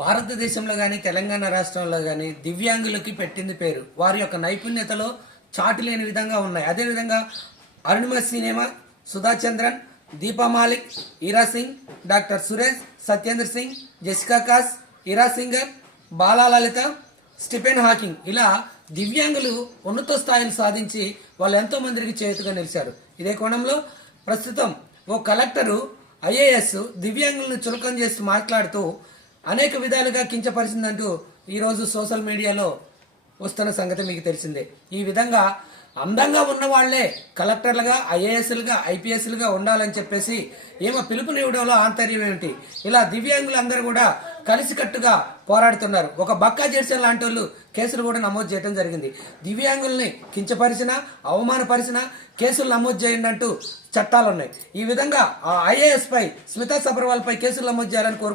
భారతదేశంలో కానీ తెలంగాణ రాష్ట్రంలో కానీ దివ్యాంగులకి పెట్టింది పేరు. వారి యొక్క నైపుణ్యతలో చాటు లేని విధంగా ఉన్నాయి. అదేవిధంగా Arunima Sinha, Sudha Chandran, Deepa Malik, Ira Singh, doctor Suresh, Satyendra Singh, Jessica Cox, Ira Singhal, Bala Lalitha, Stephen Hawking ఇలా దివ్యాంగులు ఉన్నత స్థాయిలు సాధించి వాళ్ళు ఎంతో మందికి చేతుగా నిలిచారు. ఇదే కోణంలో ప్రస్తుతం ఓ కలెక్టరు ఐఏఎస్ దివ్యాంగులను చులకం చేస్తూ మాట్లాడుతూ అనేక విధాలుగా కించపరిచిందంటూ ఈరోజు సోషల్ మీడియాలో వస్తున్న సంగతి మీకు తెలిసిందే. ఈ విధంగా అందంగా ఉన్న వాళ్లే కలెక్టర్లుగా, ఐఏఎస్లుగా, ఐపీఎస్లుగా ఉండాలని చెప్పేసి ఏమో పిలుపునివ్వడంలో ఆంతర్యం ఏమిటి? ఇలా దివ్యాంగులందరూ కూడా కలిసికట్టుగా పోరాడుతున్నారు. ఒక బక్కా జెర్సన్ లాంటి వాళ్ళు కేసులు కూడా నమోదు చేయడం జరిగింది. దివ్యాంగుల్ని కించపరిచిన, అవమానపరిచిన కేసులు నమోదు చేయండి అంటూ చట్టాలు ఉన్నాయి. ఈ విధంగా ఐఏఎస్ పై, స్మితా సబర్వాల్ పై కేసులు నమోదు చేయాలని